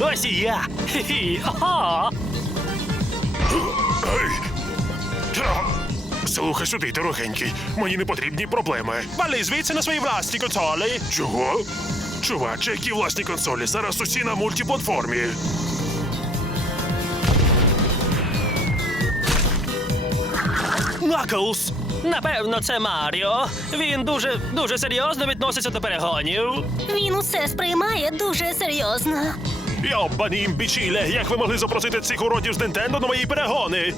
Ось і я. Слухай сюди, дорогенький. Мені не потрібні проблеми. Вали звідси на свої власні консолі. Чого? Чувач, які власні консолі? Зараз усі на мультиплатформі. Наклз! Напевно, це Маріо. Він дуже, дуже серйозно відноситься до перегонів. Він усе сприймає дуже серйозно. Я імбічіле. Як ви могли запросити цих уродів з Нінтендо на мої перегони?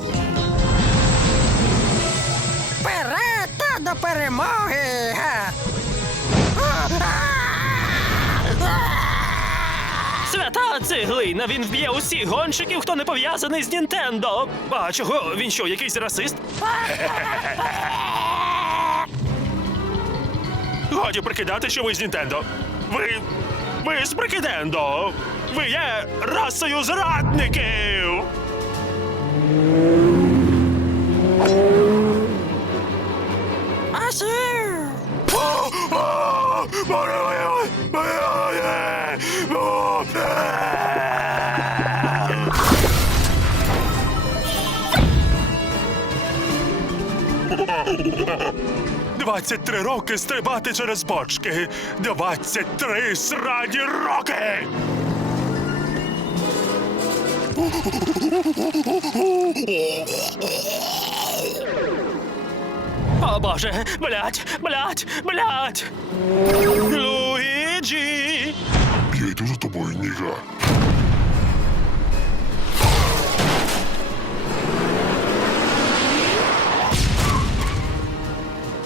Перета до перемоги. Свята цеглина він вб'є усіх гонщиків, хто не пов'язаний з Нінтендо. А чого? він що, якийсь расист? годі прикидати, що ви з Нінтендо. Ви... Ви з прикидендо! Ви є расою зрадників! Ha ha ha ha 23 роки стрибати через бочки. 23 три роки! О боже, блять, блять, блять!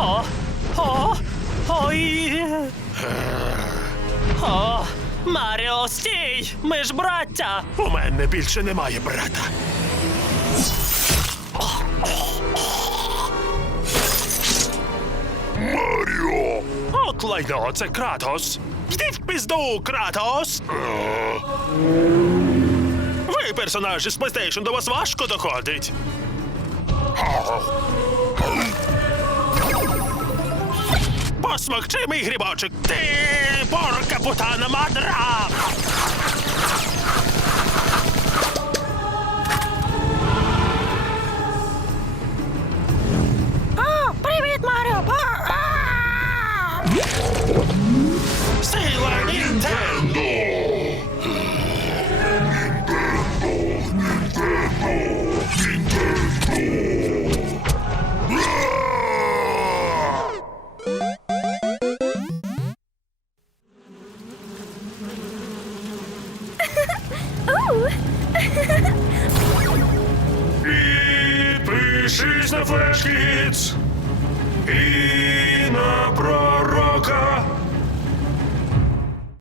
О, о, Маріо Стій! Ми ж браття! У мене більше немає брата! Маріо! От лайда це кратос! Йди в пізду, Кратос! Ви персонажі з PlayStation до вас важко доходить! посмакчи мій грибочок! Ти порка путана мадра. О, привіт, Маріо! Oh. и пишись на флешкиц и на пророка.